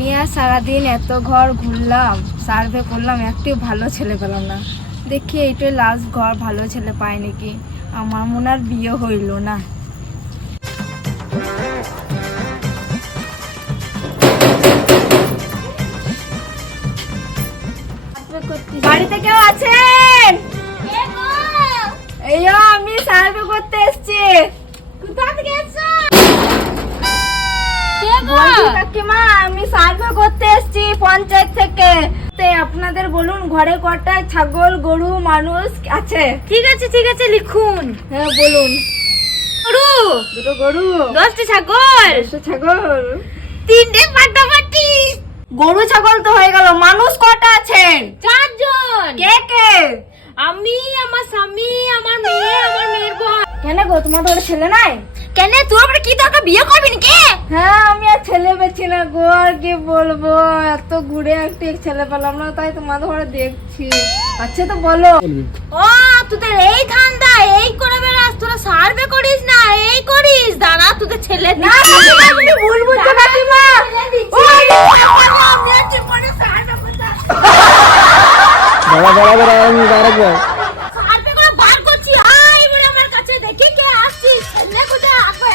আমি আর সারাদিন এত ঘর ঘুরলাম, সার্ভে করলাম, একটু ভালো ছেলে পেলাম না। দেখি এইটাই লাস্ট ঘর ভালো ছেলে পায় নাকি। আমার মনে আর বিয়ে হইল না। বাড়িতে কেউ আছেন? এই আমি সার্ভে করতে এসেছি। কোথা থেকে এসেছো? কাকিমা, আমি সার্ভে করতে এসেছি পঞ্চায়েত থেকে। আপনাদের বলুন ঘরে কটা ছাগল গরু মানুষ আছে? ঠিক আছে লিখুন। হ্যাঁ বলুন। গরু, দুটো গরু, 10টা ছাগল, 10টা ছাগল, 3টে পাটাপাটি। গরু ছাগল তো হয়ে গেল, মানুষ কটা আছেন? 4 জন। কে কে? আমি, আমার স্বামী, আমার মেয়ে, আমার মেয়ের বোন। কেন গো, তোমার তো ছেলে নাই? কেন তোর আবার কি দরকার, বিয়ে করবি নাকি? হ্যাঁ, আমি আর ছেলে পেয়েছি না গো, আর কি বলবো, এত ঘুরে একটি ছেলে পেলাম না, তাই তোমার ঘরে দেখছি। আচ্ছা তো বলো। ও তোদের এই ধান্দা, এই করে বেড়াস, তোরা সার্ভে করিস না, এই করিস। দাঁড়া তোদের ছেলে না কাকিমা, তুমি ভুল বুঝছো কাকিমা। সার্ভে করে বার করছি। আয় বলে আমার কাছে, দেখি কে আসছিস, ছেলে কোথায় আছে।